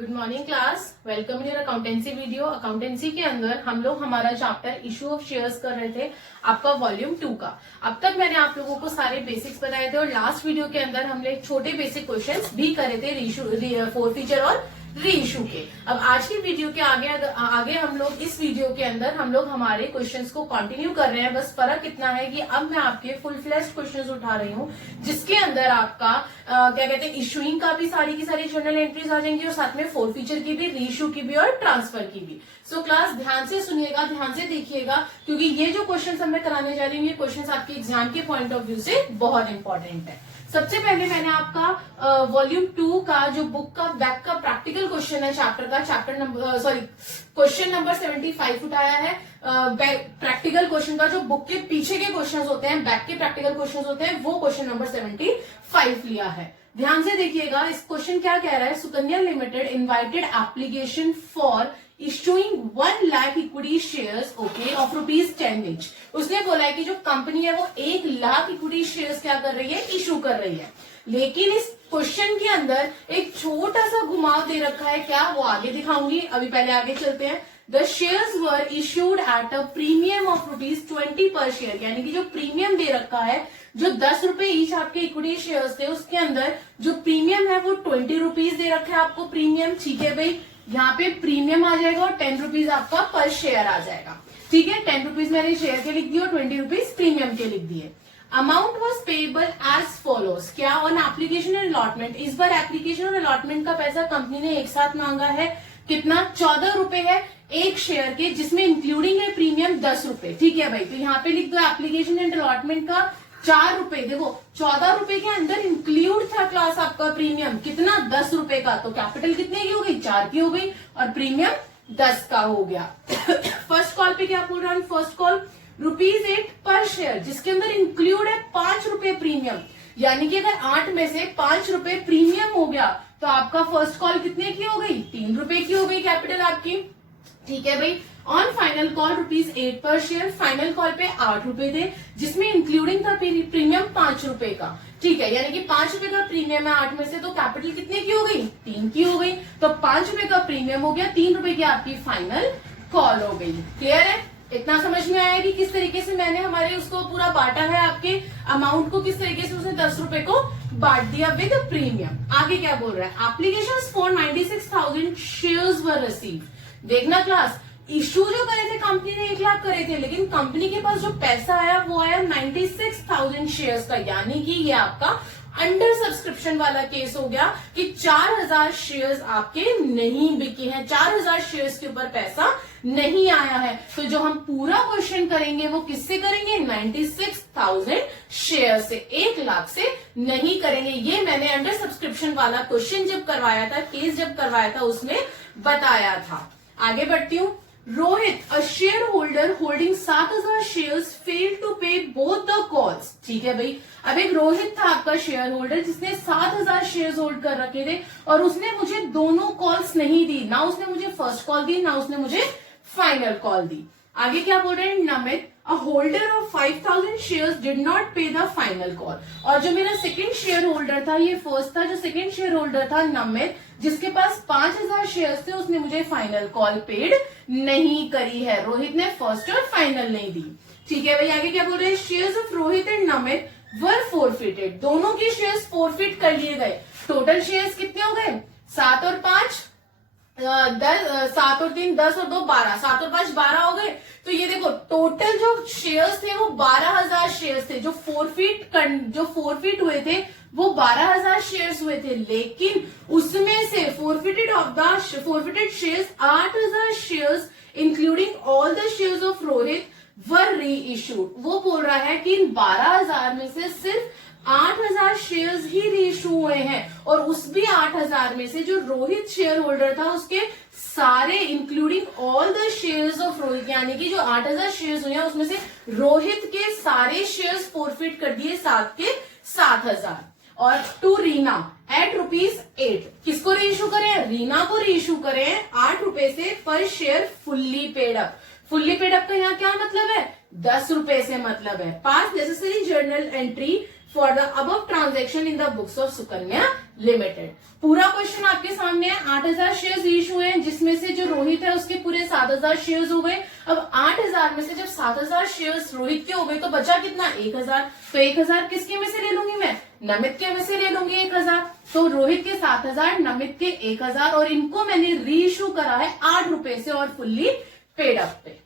Good morning class, welcome in your accountancy video. Accountancy के अंदर हम लोग हमारा चैप्टर इशू ऑफ शेयर्स कर रहे थे, आपका वॉल्यूम 2 का। अब तक मैंने आप लोगों को सारे बेसिक्स बताए थे और लास्ट वीडियो के अंदर हमने छोटे बेसिक क्वेश्चंस भी करे थे फोरफीचर और री इशू के। अब आज की वीडियो के आगे हम लोग इस वीडियो के अंदर हम लोग हमारे क्वेश्चंस को कंटिन्यू कर रहे हैं। बस फर्क इतना है कि अब मैं आपके फुल फ्लेश्ड क्वेश्चंस उठा रही हूँ, जिसके अंदर आपका क्या कहते हैं, इशूइंग का भी सारी की सारी जर्नल एंट्रीज आ जाएंगी और साथ में फोरफीचर की भी, री इशू की भी और ट्रांसफर की भी। सो क्लास ध्यान से सुनिएगा, ध्यान से देखिएगा, क्योंकि ये जो क्वेश्चन मैं कराने जा रही हूँ ये क्वेश्चन आपके एग्जाम के पॉइंट ऑफ व्यू से बहुत इंपॉर्टेंट है। सबसे पहले मैंने आपका वॉल्यूम 2 का जो बुक का बैक का प्रैक्टिकल क्वेश्चन है क्वेश्चन नंबर 75 उठाया है। प्रैक्टिकल क्वेश्चन का जो बुक के पीछे के क्वेश्चंस होते हैं, बैक के प्रैक्टिकल क्वेश्चंस होते हैं, वो क्वेश्चन नंबर 75 लिया है। ध्यान से देखिएगा, इस क्वेश्चन क्या कह रहा है। Sukanya limited invited application for issuing 1 lakh equity shares of ₹10 each। उसने बोला है कि जो कंपनी है वो 1 लाख इक्विटी शेयर्स क्या कर रही है, इशू कर रही है। लेकिन इस क्वेश्चन के अंदर एक छोटा सा घुमाव दे रखा है, क्या वो आगे दिखाऊंगी, अभी पहले आगे चलते हैं। The shares were issued at a premium of ₹20 पर शेयर, यानी कि जो प्रीमियम दे रखा है, जो 10 रुपए ईच आपके इक्विटी शेयर्स थे, उसके अंदर जो प्रीमियम है वो 20 रुपीज दे रखा है आपको प्रीमियम। ठीक है भाई, यहाँ पे प्रीमियम आ जाएगा और 10 रुपीज आपका पर शेयर आ जाएगा। ठीक है, 10 रुपीज मैंने शेयर के लिख दिए और 20 रुपीज प्रीमियम के लिख दिए। Amount was payable as follows, क्या ऑन एप्लीकेशन एंड अलॉटमेंट। इस बार एप्लीकेशन और अलॉटमेंट का पैसा कंपनी ने एक साथ मांगा है। कितना, 14 रुपए है एक शेयर के, जिसमें इंक्लूडिंग है प्रीमियम 10 रुपए। ठीक है भाई, तो यहाँ पे लिख दो एप्लीकेशन एंड अलॉटमेंट का 4 रुपए। देखो 14 रुपए के अंदर इंक्लूड था क्लास आपका प्रीमियम, कितना, 10 रुपए का। तो कैपिटल कितने की हो गई, 4 की हो गई और प्रीमियम 10 का हो गया। फर्स्ट कॉल पे क्या बोल रहा हूँ, फर्स्ट कॉल ₹8 पर शेयर, जिसके अंदर इंक्लूड है 5 रुपए प्रीमियम। यानी कि अगर 8 में से 5 रुपए प्रीमियम हो गया तो आपका फर्स्ट कॉल कितने की हो गई, 3 रुपए की हो गई कैपिटल आपकी। ठीक है भाई, ऑन फाइनल कॉल ₹8 पर शेयर, फाइनल कॉल पे 8 रुपए थे, जिसमें इंक्लूडिंग था प्रीमियम 5 रुपए का। ठीक है, यानी कि 5 रुपए का प्रीमियम है 8 में से, तो कैपिटल कितने की हो गई, 3 की हो गई। तो 5 रुपए का प्रीमियम हो गया, 3 रुपए की आपकी फाइनल कॉल हो गई। क्लियर है, इतना समझ में आया कि किस तरीके से मैंने हमारे उसको पूरा बांटा है, आपके अमाउंट को किस तरीके से उसने 10 रुपए को बांट दिया विद प्रीमियम। आगे क्या बोल रहा है, application for 96,000 shares were receive. देखना क्लास, इशू जो करे थे कंपनी ने 1 लाख करे थे, लेकिन कंपनी के पास जो पैसा आया वो आया 96,000 शेयर्स का। यानी कि ये आपका अंडर सब्सक्रिप्शन वाला केस हो गया कि 4000 शेयर्स आपके नहीं बिके हैं, 4000 शेयर्स के ऊपर पैसा नहीं आया है। तो जो हम पूरा क्वेश्चन करेंगे वो किससे करेंगे, 96,000 शेयर से, 1 लाख से नहीं करेंगे। ये मैंने अंडर सब्सक्रिप्शन वाला क्वेश्चन जब करवाया था, केस जब करवाया था, उसमें बताया था। आगे बढ़ती हूँ। Rohit, a share holder holding 7000 shares fail to pay both the calls. ठीक है भाई, अब एक रोहित था आपका शेयर होल्डर, जिसने 7000 शेयर्स होल्ड कर रखे थे और उसने मुझे दोनों कॉल्स नहीं दी, ना उसने मुझे फर्स्ट कॉल दी, ना उसने मुझे फाइनल कॉल दी। आगे क्या बोल रहे हैं, Namit, a holder of 5000 shares did not pay the final call. और जो मेरा सेकंड शेयर होल्डर था, ये फर्स्ट था, जो सेकंड शेयर होल्डर था नमित, जिसके पास 5000 शेयर्स थे, उसने मुझे फाइनल कॉल पेड नहीं करी है। रोहित ने फर्स्ट और फाइनल नहीं दी। ठीक है भाई, आगे क्या बोल रहे हैं, shares of Rohit and Namit were forfeited. दोनों के शेयर्स फोरफिट कर लिए गए। टोटल शेयर्स कितने हो गए, 7 और 5 10, 7 और 3 10 और 2 12, 7 और 5 12 हो गए। तो ये देखो टोटल जो शेयर्स थे वो 12000 शेयर्स थे। जो फोरफिट हुए थे वो 12000 शेयर्स हुए थे, लेकिन उसमें से forfeited shares 8000 shares including all the shares of Rohit were reissued. वो बोल रहा है कि इन 12000 में से सिर्फ 8000 शेयर्स ही रीइशू हुए हैं, और उस भी 8000 में से जो रोहित शेयर होल्डर था उसके सारे including all the shares of Rohit, यानी कि जो 8000 शेयर्स हुए हैं उसमें से रोहित के सारे शेयर्स फोरफिट कर दिए 7 के 7000। और टू रीना एट ₹8, किसको रीइशू करें, रीना को रीइशू करें 8 रुपए से पर share fully paid up. Fully paid up का यहाँ क्या मतलब है, 10 रुपए से मतलब है। पास necessary journal entry for the above transaction in the books of Sukanya limited. पूरा क्वेश्चन आपके सामने है। 8000 शेयर्स इशू हुए हैं, जिसमें से जो रोहित है उसके पूरे 7000 शेयर्स हो गए। अब 8000 में से जब 7000 शेयर्स रोहित के हो गए तो बचा कितना, 1000। तो 1000 किसके में से ले लूंगी मैं, नमित के में से ले लूंगी 1000। तो रोहित के 7000, नमित के 1000, और इनको मैंने री इशू करा है 8 रुपए से और फुल्ली पेड अप पे।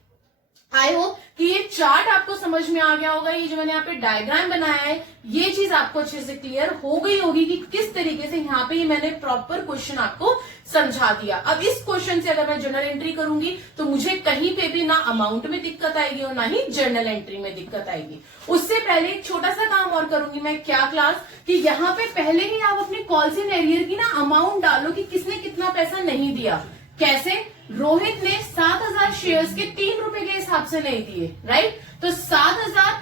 आई होप कि ये चार्ट आपको समझ में आ गया होगा। ये जो मैंने यहाँ पे डायग्राम बनाया है, ये चीज आपको अच्छे से क्लियर हो गई होगी कि किस तरीके से यहाँ पे मैंने प्रॉपर क्वेश्चन आपको समझा दिया। अब इस क्वेश्चन से अगर मैं जर्नल एंट्री करूंगी तो मुझे कहीं पे भी ना अमाउंट में दिक्कत आएगी और ना ही जर्नल एंट्री में दिक्कत आएगी। उससे पहले एक छोटा सा काम और करूंगी मैं, क्या क्लास, कि यहाँ पे पहले ही आप अपने कॉल्स इन एरियर की ना अमाउंट डालो कि किसने कितना पैसा नहीं दिया। कैसे, रोहित ने 7000 शेयर्स के 3 रुपए के हिसाब से नहीं दिए, राइट। तो 7000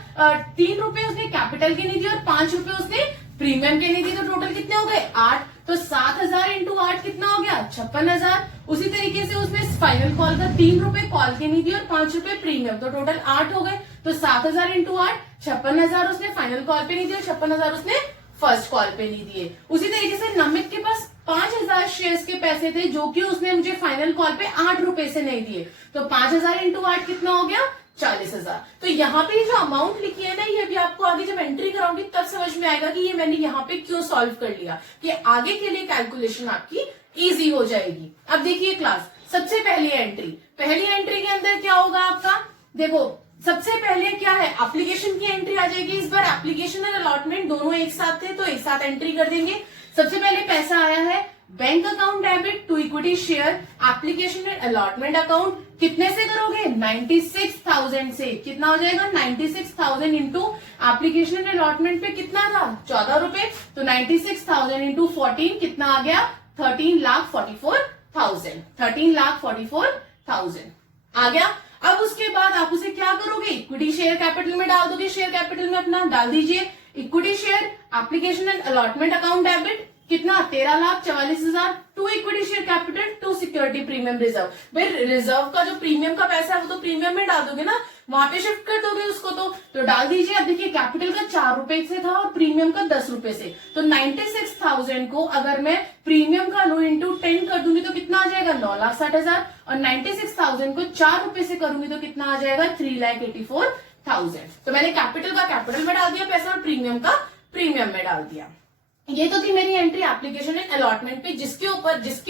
3 रुपए उसने कैपिटल के नहीं दिए और 5 रुपए उसने प्रीमियम के नहीं दिए, तो टोटल कितने हो गए, 8। तो 7000 इंटू 8 कितना हो गया, 56,000। उसी तरीके से उसने फाइनल कॉल का 3 रुपए कॉल के नहीं दिए और 5 रुपए प्रीमियम, तो टोटल 8 हो गए। तो 7000 इंटू 8, 56,000 उसने फाइनल कॉल पे नहीं दिए, 56,000 उसने फर्स्ट कॉल पे नहीं दिए। उसी तरीके से नमित के पास 5000 शेयर्स के पैसे थे जो कि उसने मुझे फाइनल कॉल पे 8 रुपए से नहीं दिए, तो 5000 इंटू 8 कितना हो गया, 40,000। तो यहाँ पे जो अमाउंट लिखी है ना, ये अभी आपको आगे जब एंट्री कराऊंगी तब समझ में आएगा कि ये मैंने यहाँ पे क्यों सॉल्व कर लिया, कि आगे के लिए कैलकुलेशन आपकी इजी हो जाएगी। अब देखिए क्लास, सबसे पहली एंट्री के अंदर क्या होगा आपका, देखो सबसे पहले क्या है, एप्लीकेशन की एंट्री आ जाएगी। इस बार एप्लीकेशन और अलॉटमेंट दोनों एक साथ थे तो एक साथ एंट्री कर देंगे। सबसे पहले पैसा आया है bank account debit to equity share, application and allotment account. कितने से करोगे, 96,000 से। कितना हो जाएगा, 96,000 इंटू एप्लीकेशन एंड अलॉटमेंट पे कितना था, 14 रुपए, तो 96,000 इंटू 14 कितना आ गया, 13,44,000। 13,44,000 आ गया। अब उसके बाद आप उसे क्या करोगे, इक्विटी शेयर कैपिटल में डाल दोगे। शेयर कैपिटल में अपना डाल दीजिए equity share, application and allotment account debit कितना, 13,44,000 to equity share capital to security premium reserve. भाई रिजर्व का जो प्रीमियम का पैसा है वो तो प्रीमियम में डाल दोगे ना, वहां पे शिफ्ट कर दोगे उसको, तो डाल दीजिए। अब देखिए कैपिटल का 4 रुपए से था और प्रीमियम का 10 रुपए से, तो 96,000 को अगर मैं प्रीमियम का लो इंटू 10 कर दूंगी तो कितना आ जाएगा, 9,60,000, और 96,000 को 4 रुपए से करूंगी तो कितना आ जाएगा, 3,84,000। तो मैंने कैपिटल का कैपिटल में डाल दिया पैसा और प्रीमियम का प्रीमियम में डाल दिया। ये तो थी मेरी एंट्री एप्लीकेशन एंड अलॉटमेंट पे, जिसके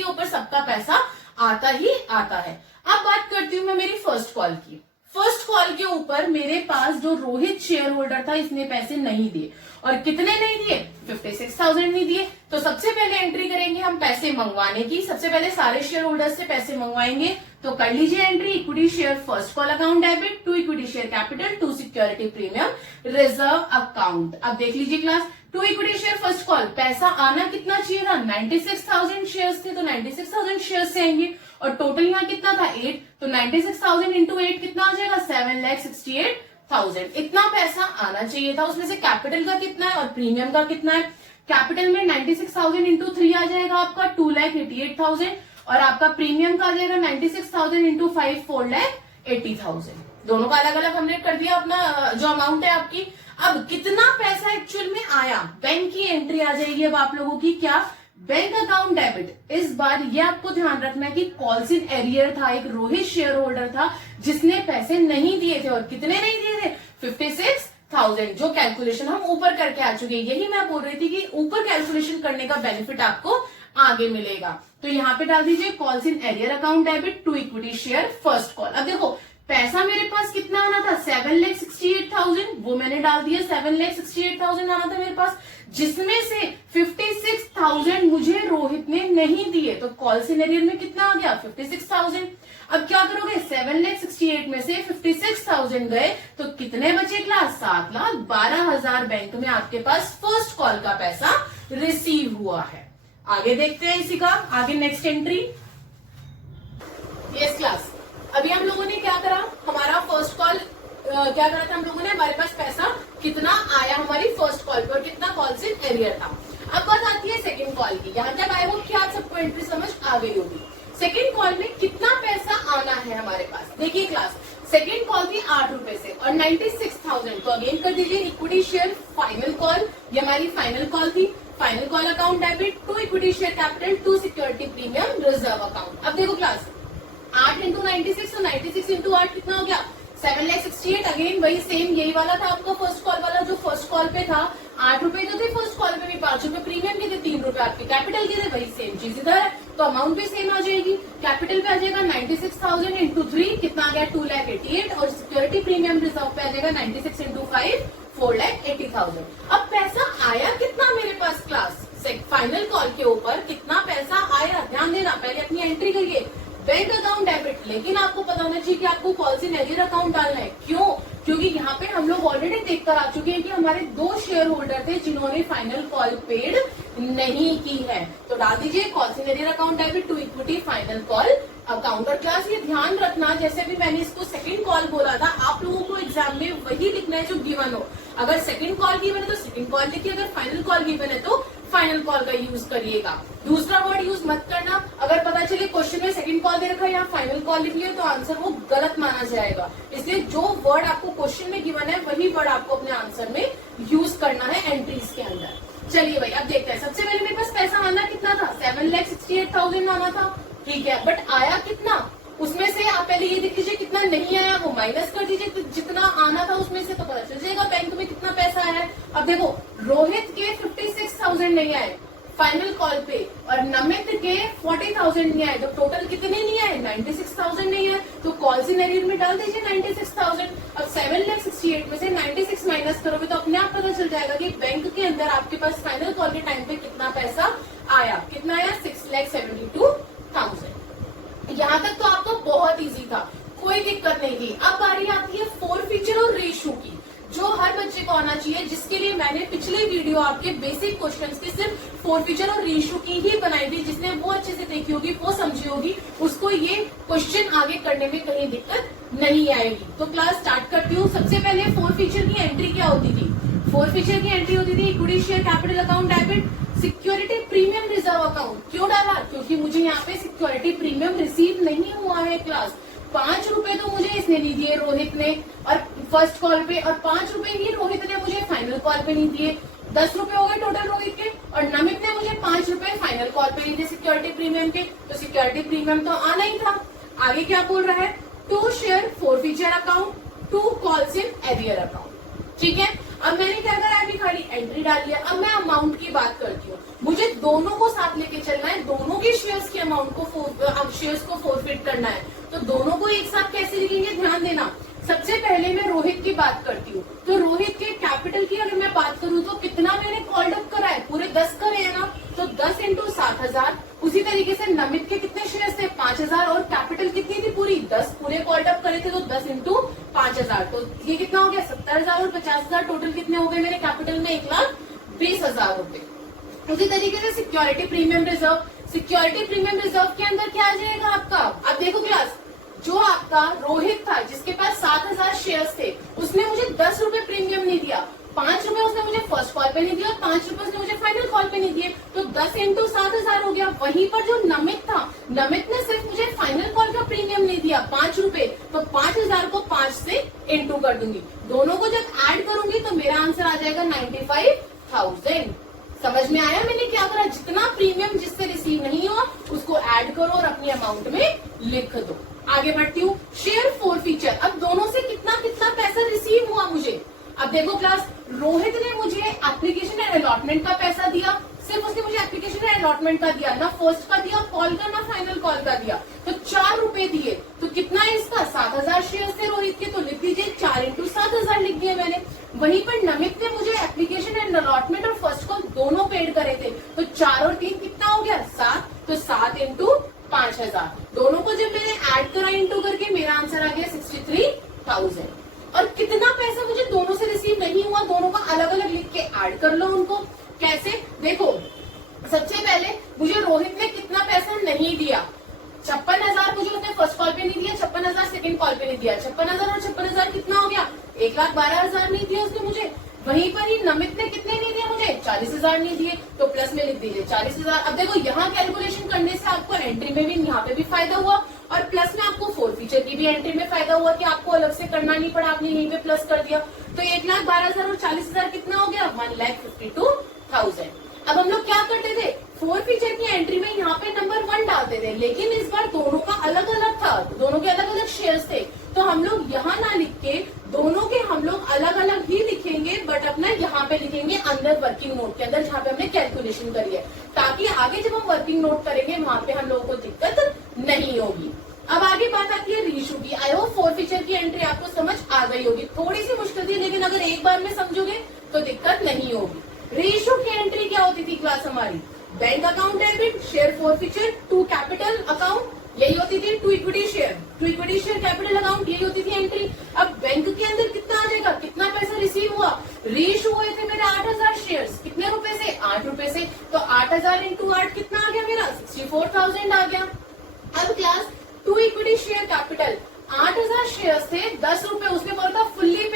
ऊपर सबका पैसा आता ही आता है। अब बात करती हूँ मैं मेरी फर्स्ट कॉल की। फर्स्ट कॉल के ऊपर मेरे पास जो रोहित शेयर होल्डर था, इसने पैसे नहीं दिए, और कितने नहीं दिए, 56,000 नहीं दिए। तो सबसे पहले एंट्री करेंगे हम पैसे मंगवाने की। सबसे पहले सारे शेयर होल्डर्स से पैसे मंगवाएंगे, तो कर लीजिए entry equity share first call account debit to equity share capital to security premium reserve account. अब देख लीजिए class, to equity share first call पैसा आना कितना चाहिए था, 96,000 शेयर्स थे, तो 96,000 शेयर्स से आएंगे, और टोटल यहाँ कितना था, 8, तो 96,000 इंटू 8 कितना आ जाएगा, 7,68,000। इतना पैसा आना चाहिए था। उसमें से कैपिटल का कितना है और प्रीमियम का कितना है। कैपिटल में 96,000 इंटू 3 आ जाएगा आपका 2,88,000, और आपका प्रीमियम का आ जाएगा 96,000 इंटू 5, 4,80,000। दोनों का अलग अलग हमने कर दिया अपना जो अमाउंट है आपकी। अब कितना पैसा एक्चुअल में आया, बैंक की एंट्री आ जाएगी अब आप लोगों की, क्या, बैंक अकाउंट डेबिट। इस बार ये आपको ध्यान रखना है कि कॉल्स इन एरियर था, एक रोहित शेयर होल्डर था जिसने पैसे नहीं दिए थे, और कितने नहीं दिए थे, 56,000। जो कैलकुलेशन हम ऊपर करके आ चुके हैं, यही मैं बोल रही थी कि ऊपर कैलकुलेशन करने का बेनिफिट आपको आगे मिलेगा। तो यहाँ पे डाल दीजिए calls in arrear account debit to equity share first call. अब देखो पैसा मेरे पास कितना आना था, 7,68,000, वो मैंने डाल दिया। 7,68,000 आना था मेरे पास, जिसमें से 56,000 मुझे रोहित ने नहीं दिए, तो कॉल सिनेरियर में कितना आ गया, 56,000। अब क्या करोगे, 7,68,000 में से 56,000 गए तो कितने बचे क्लास, 7,12,000 बैंक में आपके पास फर्स्ट कॉल का पैसा रिसीव हुआ है। आगे देखते हैं इसी का, आगे नेक्स्ट एंट्री। यस क्लास, अभी हम लोगों ने क्या करा, हमारा फर्स्ट कॉल क्या करा था हम लोगों ने, हमारे पास पैसा कितना आया हमारी फर्स्ट कॉल पर, कितना कॉल से एरियर था। अब बात आती है सेकंड कॉल की। यहां तक आई होप कि आप सबको एंट्री समझ आ गई होगी। सेकंड कॉल में कितना पैसा आना है हमारे पास, देखिए क्लास, सेकेंड कॉल थी 8 रुपए से और 96,000, तो अगेन कर दीजिए इक्विटी शेयर फाइनल कॉल, ये हमारी फाइनल कॉल थी। Final call account debit to equity share capital to security premium reserve account. अब देखो क्लास 8 इंटू 96, तो 96 इंटू 8 कितना हो गया 7,68,000। अगेन वही सेम यही वाला था आपका फर्स्ट कॉल वाला, जो फर्स्ट कॉल पे था 8 रुपए तो थे फर्स्ट कॉल पे भी, 5 रुपए प्रीमियम के थे, 3 रुपए आपके कैपिटल के थे, वही सेम चीज इधर है, तो अमाउंट भी सेम आ जाएगी। कैपिटल पे आ जाएगा 96,000 इंटू 3 कितना आ गया 2,88,000 और सिक्योरिटी प्रीमियम रिजर्व पे आ जाएगा 96 इंटू 5 4,80,000। अब पैसा आया कितना मेरे पास क्लास फाइनल कॉल के ऊपर कितना पैसा आया, ध्यान देना, पहले अपनी एंट्री करिए बैंक अकाउंट डेबिट, लेकिन आपको पता होना चाहिए कि आपको पॉलिसी नेरियर अकाउंट डालना है। क्यों? क्योंकि यहाँ पे हम लोग ऑलरेडी देख कर आ चुके हैं कि हमारे 2 शेयर होल्डर थे जिन्होंने फाइनल कॉल पेड नहीं की है, तो डाल दीजिए policy arrear account debit to equity final call account. और क्लास ये ध्यान रखना, जैसे भी मैंने इसको सेकंड कॉल बोला था, आप लोगों को एग्जाम में वही लिखना है जो गिवन हो। अगर सेकंड कॉल गिवन है तो सेकंड कॉल लिखिए, अगर फाइनल कॉल गिवन है तो फाइनल कॉल का यूज करिएगा, दूसरा वर्ड यूज मत करना। अगर पता चले क्वेश्चन में सेकंड कॉल दे रखा है या फाइनल कॉल लिख लिया तो आंसर वो गलत माना जाएगा। इसलिए जो वर्ड आपको क्वेश्चन में गिवन है वही वर्ड आपको अपने आंसर में यूज करना है एंट्रीज के अंदर। चलिए भाई अब देखते हैं। सबसे पहले मेरे पास पैसा आना कितना था 7,68,000 आना था, ठीक है, बट आया कितना, उसमें से आप पहले ये देख लीजिए कितना नहीं आया वो माइनस कर दीजिए, तो जितना आना था उसमें से तो पता चल जाएगा बैंक में कितना पैसा आया है। अब देखो रोहित के 56,000 नहीं आए फाइनल कॉल पे और नमित के 40,000 नहीं आए, तो टोटल कितने नहीं आए 96,000 नहीं आए, तो कॉल से नेरियर में डाल दीजिए 96,000। अब 7,68,000 में से 96 माइनस करोगे तो अपने आप पता चल जाएगा कि बैंक के अंदर आपके पास फाइनल कॉल के टाइम पे कितना पैसा आया। कितना आया 6,72,000। यहाँ तक तो आपको बहुत इजी था, कोई दिक्कत नहीं थी। अब बारी आती है फोर फीचर और रेशो की, जो हर बच्चे को आना चाहिए, जिसके लिए मैंने पिछले वीडियो आपके बेसिक क्वेश्चंस के सिर्फ फोर फीचर और रेशो की ही बनाई थी। जिसने वो अच्छे से देखी होगी वो समझी होगी, उसको ये क्वेश्चन आगे करने में कहीं दिक्कत नहीं आएगी। तो क्लास स्टार्ट करती हूँ। सबसे पहले फोर फीचर की एंट्री क्या होती थी, फोर फीचर की एंट्री होती थी equity share capital account debit security premium reserve account. क्यों डाला, क्योंकि मुझे यहाँ पे सिक्योरिटी प्रीमियम रिसीव नहीं हुआ है क्लास। 5 रुपए तो मुझे इसने नहीं दिए रोहित ने और फर्स्ट कॉल पे, और 5 रुपए ही रोहित ने मुझे फाइनल कॉल पे नहीं दिए। 10 रुपए हो गए टोटल रोहित के, और नमित ने मुझे 5 रुपए फाइनल कॉल पे नहीं दिए सिक्योरिटी प्रीमियम के, तो सिक्योरिटी प्रीमियम तो आना ही था। आगे क्या बोल रहा है, 2 share four feature account 2 calls in arrear account, ठीक है। अब मैंने क्या करा, अभी खाली एंट्री डाल लिया। अब मैं अमाउंट की बात करती हूँ, मुझे दोनों को साथ लेके चलना है, दोनों के शेयर्स के अमाउंट को शेयर्स को फोरफिट करना है, तो दोनों को एक साथ कैसे लिखेंगे ध्यान देना। सबसे पहले मैं रोहित की बात करती हूँ, तो रोहित के कैपिटल की अगर मैं बात करूँ तो कितना मैंने कॉल्ड अप करा है, पूरे 10 करे है ना, तो 10 इंटू 7,000। उसी तरीके से नमित के कितने शेयर्स थे 5,000 और कैपिटल कितनी थी पूरी 10, पूरे कॉल्ड अप करे थे तो 10 इंटू 5,000, तो ये कितना हो गया 70,000 और 50,000, टोटल कितने हो गए मेरे कैपिटल में 1,20,000 रुपए। उसी तरीके से security premium reserve, security premium reserve के अंदर क्या आ जाएगा आपका, अब देखो क्लास, जो आपका रोहित था जिसके पास 7,000 शेयर्स थे, उसने मुझे 10 रुपए प्रीमियम नहीं दिया, 5 रुपए उसने मुझे फर्स्ट कॉल पे नहीं दिया और 5 रुपए उसने मुझे फाइनल कॉल पे नहीं दिए, तो 10 इंटू 7,000 हो गया। वहीं पर जो नमित था, नमित ने सिर्फ मुझे फाइनल कॉल का प्रीमियम नहीं दिया 5 रुपए, तो 5,000 को 5 से इंटू कर दूंगी, दोनों को जब ऐड करूंगी तो मेरा आंसर आ जाएगा 95,000। समझ में आया मैंने क्या करा, जितना प्रीमियम जिससे रिसीव नहीं हुआ उसको ऐड करो और अपनी अमाउंट में लिख दो। आगे बढ़ती हूँ, शेयर फोर फीचर, अब दोनों से कितना कितना पैसा रिसीव हुआ मुझे। अब देखो क्लास, रोहित ने मुझे एप्लीकेशन एंड अलॉटमेंट का पैसा दिया, सिर्फ उसने मुझे एप्लीकेशन एंड अलॉटमेंट का दिया, ना फर्स्ट का दिया कॉल का, ना फाइनल कॉल का दिया, तो 4 रुपए दिए, तो कितना है इसका 7,000 शेयर थे रोहित के, तो लिख दीजिए 4 इंटू 7,000 लिख दिए मैंने। वहीं पर नमित ने मुझे एप्लीकेशन एंड अलॉटमेंट और फर्स्ट कॉल दोनों पेड करे थे, तो 4 और 3 कितना हो गया 7, तो 7 इंटू 5,000, दोनों को जब मैंने ऐड करा इंटू करके मेरा आंसर आ गया 63,000। और कितना पैसा मुझे दोनों से रिसीव नहीं हुआ, दोनों का अलग अलग लिख के ऐड कर लो उनको। कैसे, देखो सबसे पहले मुझे रोहित ने कितना पैसा नहीं दिया, 56,000 मुझे उसने फर्स्ट कॉल पे नहीं दिया, 56,000 सेकंड कॉल पे नहीं दिया, 56,000 और 56,000 कितना हो गया 1,12,000 नहीं दिया उसने मुझे। वहीं पर ही नमित ने कितने नहीं दिए मुझे, 40,000 नहीं दिए, तो प्लस में लिख दीजिए 40,000। अब देखो यहाँ कैलकुलेशन करने से आपको एंट्री में भी यहाँ पे भी फायदा हुआ और प्लस में आपको फोर फीचर की भी एंट्री में फायदा हुआ कि आपको अलग से करना नहीं पड़ा, आपने यहीं पे प्लस कर दिया। तो 1,12,000 और 40,000 कितना हो गया, 1,52,000। अब हम लोग क्या करते थे, फोर फीचर की एंट्री में यहाँ पे नंबर 1 डालते थे, लेकिन इस बार दोनों का अलग अलग था, दोनों के अलग अलग शेयर्स थे, तो हम लोग यहाँ ना लिख के दोनों के हम लोग अलग अलग ही लिखेंगे, बट अपना यहाँ पे लिखेंगे अंदर वर्किंग नोट के अंदर जहाँ पे हमने कैलकुलेशन करी है, ताकि आगे जब हम वर्किंग नोट करेंगे वहां पे हम लोगों को दिक्कत नहीं होगी। अब आगे बात आती है रीइशू की। आई होप फोर फीचर की एंट्री आपको समझ आ गई होगी, थोड़ी सी मुश्किल थी लेकिन अगर एक बार में समझोगे तो दिक्कत नहीं होगी। रीइशू की एंट्री क्या होती थी क्लास हमारी, bank account debit, share forfeiture, to capital account, यही होती थी, to equity share capital account, यही होती थी एंट्री। अब बैंक के अंदर कितना आ जाएगा, कितना पैसा रिसीव हुआ, रीइशू हुए थे मेरे 8,000 शेयर्स, कितने रुपए से, 8 रुपए से, तो 8,000 इंटू 8 कितना आ गया मेरा, 64,000 आ गया। अब class to equity share capital, 8,000 shares थे, 10 रुपए उसमें पड़ता फुल्ली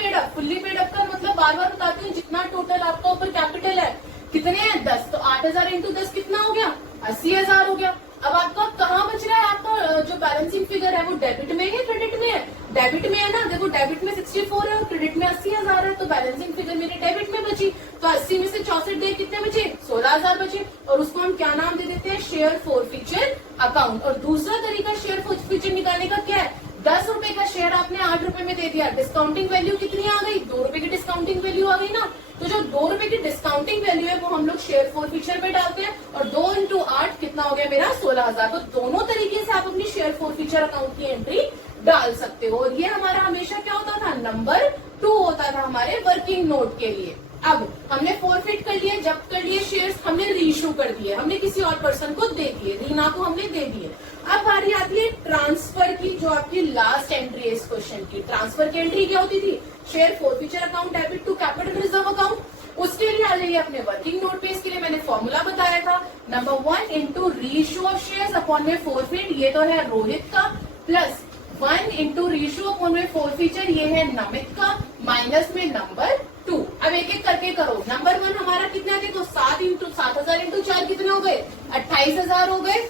पेड अप का मतलब बार बार बताती हूँ, जितना टोटल आपका ऊपर कैपिटल है कितने हैं, 10, तो 8,000 इंटू 10 कितना हो गया, 80,000 हो गया। अब आपका कहाँ बच रहा है, आपका जो बैलेंसिंग फिगर है वो डेबिट में है क्रेडिट में है, डेबिट में है ना, देखो डेबिट में 64 है और क्रेडिट में 80,000 है, तो बैलेंसिंग फिगर मेरे डेबिट में बची, तो 80 में से 64 दे कितने बचे, 16,000 बचे, और उसको हम क्या नाम दे देते हैं, शेयर फोर फीचर अकाउंट। और दूसरा तरीका शेयर फोर फीचर निकालने का क्या है, 10 रुपए का शेयर आपने 8 रुपए में दे दिया, डिस्काउंटिंग वैल्यू कितनी आ गई, 2 रुपए की डिस्काउंटिंग वैल्यू आ गई ना, तो जो 2 रुपए की डिस्काउंटिंग वैल्यू है वो हम लोग शेयर फोर फीचर में डालते हैं, और 2 इंटू 8 कितना हो गया मेरा, 16,000। तो दोनों तरीके से आप अपनी शेयर फोर फीचर अकाउंट की एंट्री डाल सकते हो, और ये हमारा हमेशा क्या होता था, नंबर 2 होता था हमारे वर्किंग नोट के लिए। अब हमने फोरफिट कर लिए, जब्त कर लिए शेयर्स, हमने रीइशू कर दिए, हमने किसी और पर्सन को दे दिए, रीना को हमने दे दिए। अब बारी आती है ट्रांसफर की, जो आपकी लास्ट एंट्री है इस क्वेश्चन की। ट्रांसफर की एंट्री क्या होती थी, share forfeiture account debit to capital reserve account. उसके लिए आ जाइए अपने वर्किंग नोट पे, इसके लिए मैंने फॉर्मूला बताया था, number 1 into reissue of shares upon में फोरफिट, ये तो है रोहित का, प्लस 1 इंटू रीइशू अपॉन में फोरफीचर, ये है नमित का, माइनस में नंबर 2। अब एक एक करके करो। नंबर 1 हमारा कितना, देखो 7,000 इंटू 4 कितने हो गए, 28,000 हो गए,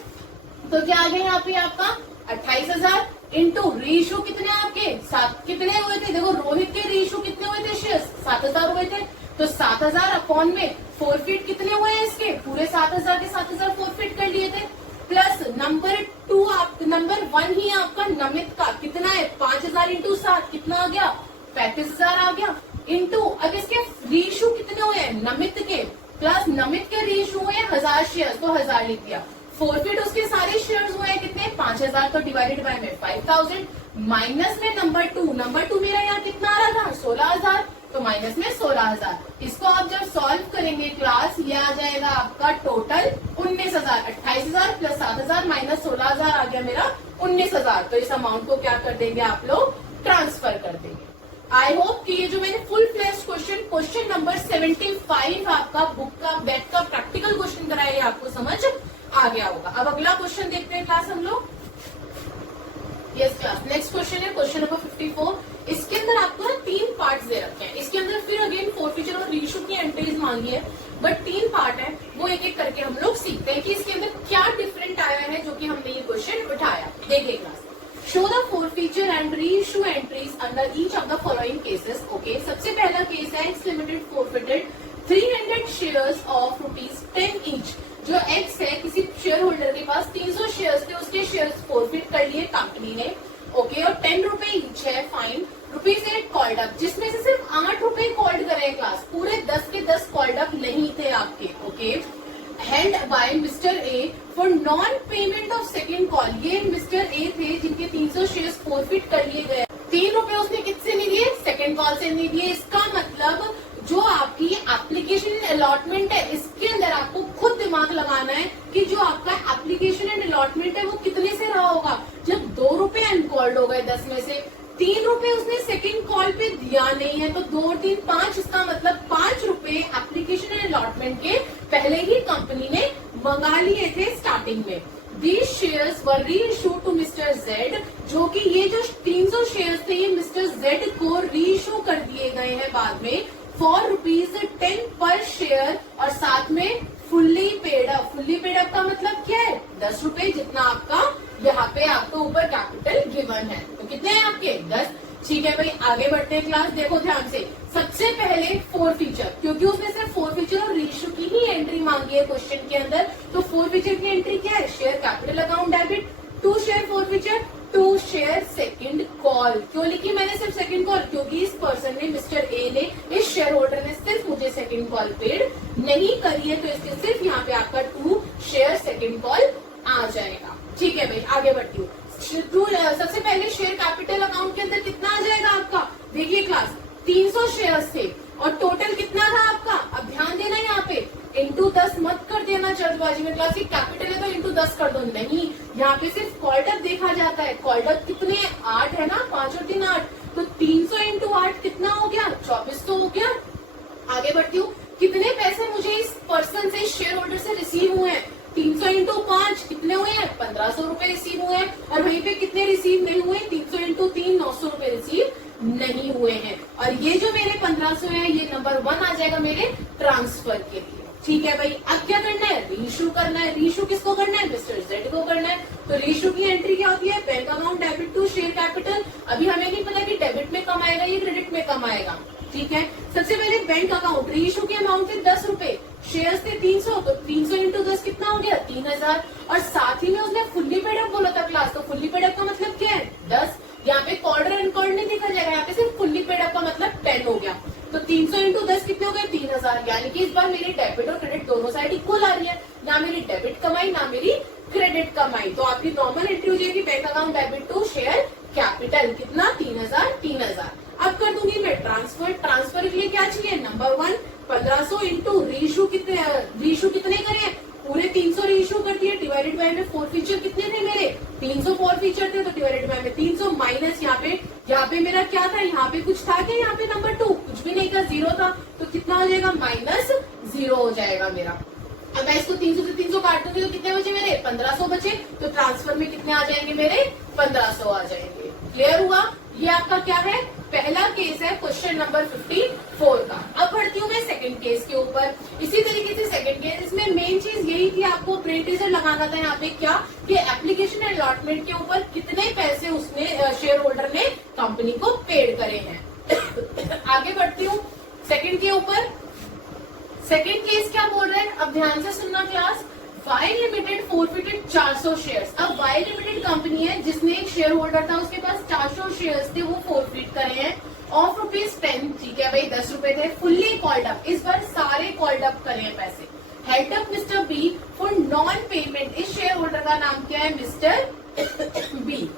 तो क्या आ गया यहाँ पे आपका 28,000 इंटू रीइशू कितने आपके 7 कितने हुए थे, देखो रोहित के रीइशू कितने हुए थे शेयर्स, 7,000 हुए थे, तो 7,000 अपॉन में फोरफिट कितने हुए हैं इसके, पूरे 7,000 के 7,000 फोरफिट कर लिए थे, प्लस नंबर 2 आप नंबर 1 ही आपका नमित का कितना है, 5,000 इंटू 7 कितना आ गया, 35,000 आ गया, इंटू अब इसके रीइशू कितने हुए हैं नमित के, प्लस नमित के रीइशू हुए 1,000 शेयर, तो 1,000 लिख दिया, फोरफिट उसके सारे शेयर्स हुए हैं कितने, 5,000, तो डिवाइडेड बाय में 5,000, माइनस में नंबर 2 मेरा यहाँ कितना आ रहा था 16,000, तो माइनस में 16,000। इसको आप जब सॉल्व करेंगे क्लास, ये आ जाएगा आपका टोटल 19,000, 28,000 प्लस 7,000 माइनस 16,000 आ गया मेरा 19,000। तो इस अमाउंट को क्या कर देंगे आप लोग, ट्रांसफर कर देंगे। आई होप कि ये जो मैंने फुल फ्लैश क्वेश्चन नंबर 75 आपका बुक का बेट का प्रैक्टिकल क्वेश्चन कराया, ये आपको समझ आ गया होगा। अब अगला क्वेश्चन देखते हैं क्लास हम लोग। यस क्लास, नेक्स्ट क्वेश्चन है क्वेश्चन नंबर 54। इसके अंदर आपको ना 3 पार्ट्स दे रखे हैं, इसके अंदर फिर अगेन फोरफीचर और रीइशू की एंट्रीज मांगी है, बट 3 पार्ट है, वो एक एक करके हम लोग सीखते हैं कि इसके अंदर क्या डिफरेंट आया है जो कि हमने ये क्वेश्चन उठाया। देखिए class, show the forfeiture and reissue entries under each of the following cases. Okay, सबसे पहला केस है X Limited forfeited 300 shares of ₹10 each। जो X है, किसी शेयर होल्डर के पास 300 शेयर्स थे, उसके शेयर्स फोरफिट कर लिए कंपनी ने। ओके, और 10 रुपए ईच है फाइन, ₹8 कॉल्ड अप, जिसमें से सिर्फ 8 रुपए कॉल्ड करे क्लास, पूरे 10 के 10 कॉल्ड अप नहीं थे आपके। Okay, held by mister A for non payment of second call. ये मिस्टर ए थे जिनके 300 शेयर्स फोरफिट कर लिए गए, 3 रुपए उसने किससे नहीं दिए, सेकेंड कॉल से नहीं दिए। इसका मतलब जो आपकी एप्लीकेशन अलॉटमेंट है, इसके अंदर आपको खुद दिमाग लगाना है कि जो आपका एप्लीकेशन एंड अलॉटमेंट है वो कितने से रहा होगा। जब 2 रुपए अनकॉल्ड हो गए 10 में से, 3 रुपए उसने सेकेंड कॉल पे दिया नहीं है, तो 2 और 3 5, इसका मतलब 5 रुपए एप्लीकेशन एंड अलॉटमेंट के पहले ही कंपनी ने मंगा लिए थे स्टार्टिंग में। These shares were reissued to Mr. Z, जो कि ये जो 300 शेयर्स थे ये मिस्टर Z को रीइशू कर दिए गए हैं बाद में फॉर ₹10 पर शेयर और साथ में fully paid up. Fully paid up का मतलब क्या है? 10 रुपए जितना आपका यहाँ पे आपको ऊपर कैपिटल गिवन है। तो कितने हैं आपके? 10। ठीक है भाई, आगे बढ़ते हैं क्लास। देखो ध्यान से, सबसे पहले फोर फीचर, क्योंकि उसने सिर्फ फोर फीचर और रेशियो की ही एंट्री मांगी है क्वेश्चन के अंदर। तो फोर फीचर की एंट्री क्या है? Share capital account debit, to share forfeiture, to share second call. क्यों लिखी मैंने सिर्फ सेकंड कॉल? क्योंकि इस पर्सन ने, मिस्टर ए ने, इस शेयर होल्डर ने सिर्फ मुझे सेकंड कॉल पेड नहीं करी है, तो इसके सिर्फ यहाँ पे आपका टू शेयर सेकंड कॉल आ जाएगा। ठीक है भाई, आगे बढ़ती हूँ। सबसे पहले शेयर कैपिटल अकाउंट के अंदर कितना आ जाएगा आपका? देखिए क्लास, 300 शेयर्स थे और टोटल कितना था आपका? अब ध्यान देना यहाँ पे, इंटू 10 मत कर देना जल्दबाजी में। क्लास की कैपिटल है तो इंटू 10 कर दो, नहीं, यहाँ पे सिर्फ कॉल्डअप देखा जाता है। कॉल्डअप कितने? 8 है ना, 5 और 3 8, तो 300 इंटू 8 कितना हो गया? 2400 हो गया। आगे बढ़ती हूँ, कितने पैसे मुझे इस पर्सन से, शेयर होल्डर से रिसीव हुए हैं? 300 इंटू 5 कितने हुए हैं? 1500 रुपए रिसीव हुए हैं। और वहीं पे कितने रिसीव नहीं हुए? 300 इंटू 3 900 रुपए रिसीव नहीं हुए हैं। और ये जो मेरे 1500 है, ये नंबर 1 आ जाएगा मेरे ट्रांसफर के लिए। ठीक है भाई, अब क्या करना है? रीइश्यू करना है। रीइश्यू किसको करना है? मिस्टर जेड को करना है। तो रीइश्यू की एंट्री क्या होती है? Bank account debit to share capital. अभी हमें नहीं पता कि डेबिट में कम आएगा या क्रेडिट में कम आएगा। ठीक है, सबसे पहले बैंक अकाउंट, रीइश्यू की अमाउंट थे 10 रुपए, शेयर्स थे 300, तो 300 इंटू 10 कितना हो गया? 3000। और साथ ही में उसने फुल्ली पेड अप बोला था क्लास, तो फुल्ली पेड अप का मतलब क्या है? 10। यहाँ पे कॉर्डर एंड कॉर्ड नहीं देखा जाएगा, यहाँ पे सिर्फ फुल्ली पेड अप का मतलब 10 हो गया। तो 300 इंटू 10 कितने हो गए? 3000। यानी कि इस बार मेरी डेबिट और क्रेडिट दोनों साइड इक्वल आ रही है, ना मेरी डेबिट कमाई ना मेरी क्रेडिट कमाई। तो आपकी नॉर्मल एंट्री हो जाएगी bank account debit to share capital, कितना? 3000 3000। अब कर दूंगी मैं ट्रांसफर। ट्रांसफर के लिए क्या चाहिए? नंबर 1 1500 इंटू रीइश्यू कितने, रीइश्यू कितने करे? पूरे 300 रीइश्यू कर दिए, डिवाइडेड बाय में फोर फीचर कितने थे मेरे? 300 फोर फीचर थे, तो डिवाइडेड बाय में 300 माइनस यहाँ पे मेरा क्या था? यहाँ पे कुछ था क्या? यहाँ पे नंबर 2 कुछ भी नहीं था, 0 था, तो कितना हो जाएगा? -0 हो जाएगा मेरा। अब मैं इसको 300 से 300 काट दूंगी तो कितने बचे मेरे? 1500 बचे। तो ट्रांसफर में कितने आ जाएंगे मेरे? 1500 आ जाएंगे। क्लियर हुआ? ये आपका क्या है? पहला केस है क्वेश्चन नंबर 54 का। अब बढ़ती हूँ मैं सेकंड केस के ऊपर। इसी तरीके से सेकंड केस, इसमें मेन चीज यही थी, आपको प्रेटिजर लगाना था यहाँ पे क्या, कि एप्लीकेशन अलॉटमेंट के ऊपर कितने पैसे उसने, शेयर होल्डर ने कंपनी को पेड करे हैं। आगे बढ़ती हूँ सेकंड के ऊपर। सेकंड केस क्या बोल रहे हैं? अब ध्यान से सुनना class. Y limited forfeited 400 shares. अब वाई लिमिटेड कंपनी है जिसने एक शेयर होल्डर था, उसके पास 400 शेयर्स थे, वो फोरफिट करे हैं ऑफ ₹10। ठीक है भाई, 10 रुपए थे, फुल्ली कॉल्ड अप। इस बार सारे कॉल्ड अप करे हैं पैसे। Held up Mr B for non payment. इस शेयर होल्डर का नाम क्या है? Mr B.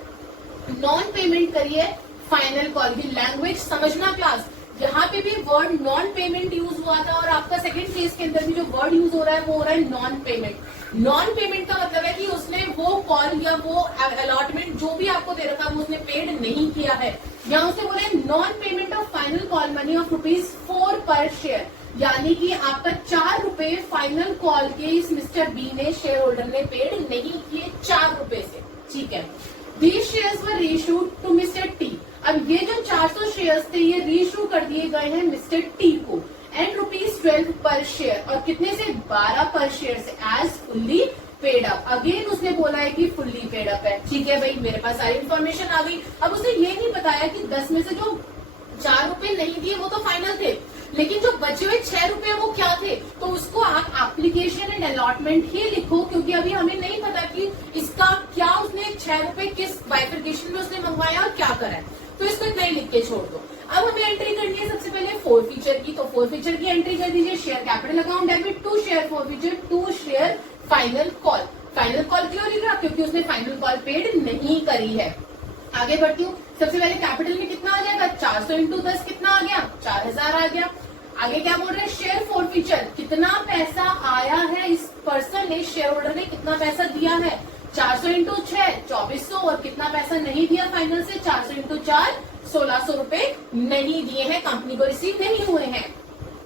नॉन पेमेंट करिए, फाइनल कॉल की लैंग्वेज समझना क्लास। यहाँ पे भी वर्ड नॉन पेमेंट यूज हुआ था और आपका सेकंड केस के अंदर भी जो वर्ड यूज हो रहा है वो हो रहा है नॉन पेमेंट। नॉन पेमेंट का मतलब है कि उसने वो कॉल या वो अलॉटमेंट जो भी आपको दे रखा है वो उसने पेड नहीं किया है। यहाँ उसने बोला non payment of final call money of ₹4 पर शेयर, यानी कि आपका 4 रुपए फाइनल कॉल के इस मिस्टर बी ने, शेयर होल्डर ने पेड नहीं किए 4 रुपए से। ठीक है, These shares were reissued to Mr. T. अब ये जो 400 शेयर्स थे ये रीइश्यू कर दिए गए हैं मिस्टर टी को एंड ₹12 पर शेयर, और कितने से? 12 पर शेयर से, as fully paid up. Again उसने बोला है कि फुल्ली पेड अप है। ठीक है भाई, मेरे पास सारी इन्फॉर्मेशन आ गई। अब उसने ये नहीं बताया कि 10 में से जो 4 रुपए नहीं दिए वो तो फाइनल थे, लेकिन जो बचे हुए 6 रुपए वो क्या थे? तो उसको आप एप्लीकेशन एंड अलॉटमेंट ही लिखो, क्योंकि अभी हमें नहीं पता कि इसका क्या, उसने 6 रुपए किस बाइफिकेशन में उसने मंगवाया और क्या करा है, तो इसको इतना ही लिख के छोड़ दो। अब हमें एंट्री करनी है सबसे पहले फोर फीचर की, तो फोर फीचर की एंट्री कर दीजिए। Share capital account debit to share forfeiture to share final call. Final call क्यों लिख रहा? क्योंकि उसने फाइनल कॉल पेड नहीं करी है। आगे बढ़ती हूँ, सबसे पहले कैपिटल में कितना आ जाएगा? 400 इंटू 10 कितना आ गया? 4000 आ गया। आगे क्या बोल रहे हैं? शेयर फोर फीचर, कितना पैसा आया है इस पर्सन ने, शेयर होल्डर ने कितना पैसा दिया है? 400 इंटू 6 2400, और कितना पैसा नहीं दिया फाइनल से? 400 इंटू 4 1600 रुपए नहीं दिए हैं, कंपनी को रिसीव नहीं हुए हैं।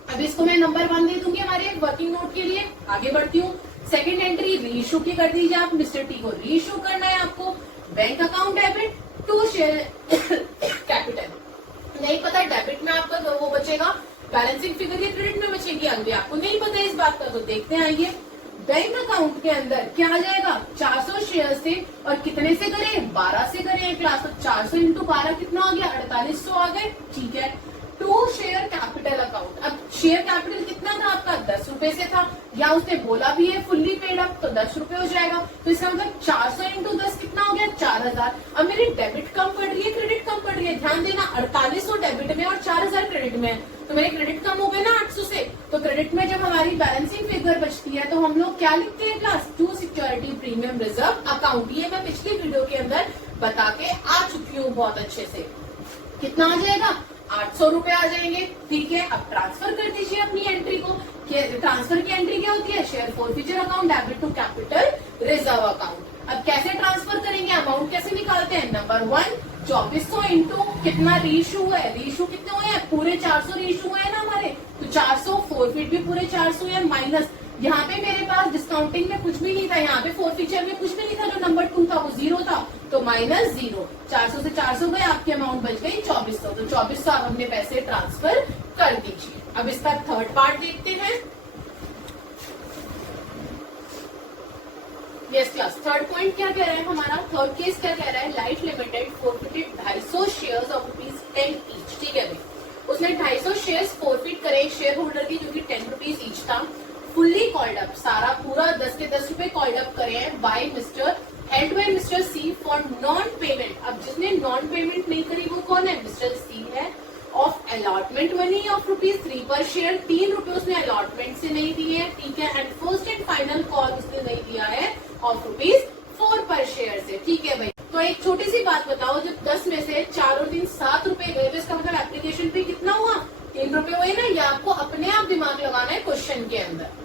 अब इसको मैं नंबर 1 दे दूंगी हमारे वर्किंग नोट के लिए। आगे बढ़ती हूँ, सेकंड एंट्री रीइश्यू की कर दीजिए आप। मिस्टर टी को रीइश्यू करना है आपको। Bank account debit to share capital, नहीं पता डेबिट में आपका वो बचेगा बैलेंसिंग फिगर ये क्रेडिट में बचेगी, अभी आपको नहीं पता इस बात का, तो देखते हैं आइए। बैंक अकाउंट के अंदर क्या आ जाएगा, 400 शेयर से, और कितने से करें, 12 से करें क्लास, तो 400 इंटू 12 कितना आ गया, 4800 आ गए, ठीक है। टू शेयर कैपिटल अकाउंट, अब शेयर कैपिटल कितना था आपका, 10 रुपए से था, या उसने बोला भी है फुल्ली पेड अप, तो 10 रुपए हो जाएगा, तो इसका मतलब 400 इंटू 10 कितना हो गया, 4000। अब मेरी डेबिट कम पड़ रही है, क्रेडिट कम पड़ रही है, ध्यान देना, 4800 डेबिट में और 4000 क्रेडिट में, तो मेरे क्रेडिट कम हो गए ना 800 से, तो क्रेडिट में जब हमारी बैलेंसिंग फिगर बचती है तो हम लोग क्या लिखते हैं class, to security premium reserve account. ये मैं पिछली वीडियो के अंदर बता के आ चुकी हूँ बहुत अच्छे से। कितना आ जाएगा, 800 रुपए आ जाएंगे, ठीक है। अब ट्रांसफर कर दीजिए अपनी एंट्री को, ट्रांसफर की एंट्री क्या होती है, share forfeiture account debit to capital reserve account. अब कैसे ट्रांसफर करेंगे, अमाउंट कैसे निकालते हैं, नंबर 1 2400 इंटू कितना रीइशू है, रीइशू कितने हुए हैं, पूरे 400 रीइशू हुए हैं ना हमारे, तो 400, फॉरफीट भी पूरे 400 है, माइनस यहाँ पे मेरे पास डिस्काउंटिंग में कुछ भी नहीं था, यहाँ पे फॉरफीचर में कुछ भी नहीं था, जो नंबर 2 था वो 0 था, तो माइनस 0, 400 से 400 गए, आपकी अमाउंट बच गई 2400, तो 2400 आप अपने पैसे ट्रांसफर कर दीजिए। अब इसका थर्ड पार्ट देखते हैं। यस क्लास, थर्ड पॉइंट क्या कह रहा है हमारा, थर्ड केस क्या कह रहा है, life limited forfeited 250 shares of ₹10 each, ठीक है भाई, उसने 250 शेयर्स फॉरफिट करे शेयर होल्डर की, जो कि 10 रुपीज ईच था, फुल्ली कॉल्ड अप, सारा पूरा 10 के 10 रुपए कॉल्ड अप करे हैं by Mr C for non payment. अब जिसने नॉन पेमेंट नहीं करी वो कौन है, मिस्टर सी है, ऑफ अलॉटमेंट मनी ऑफ ₹3 पर शेयर, 3 रुपए उसने अलॉटमेंट से नहीं दिए हैं, ठीक है, and first and final call उसने नहीं दिया है ऑफ ₹4 पर शेयर से, ठीक है भाई। तो एक छोटी सी बात बताओ, जब 10 में से 4 और 3 7 रुपए गए, तो इसका मतलब एप्लीकेशन फी कितना हुआ, 3 रुपए हुए ना, ये आपको अपने आप दिमाग लगाना है क्वेश्चन के अंदर।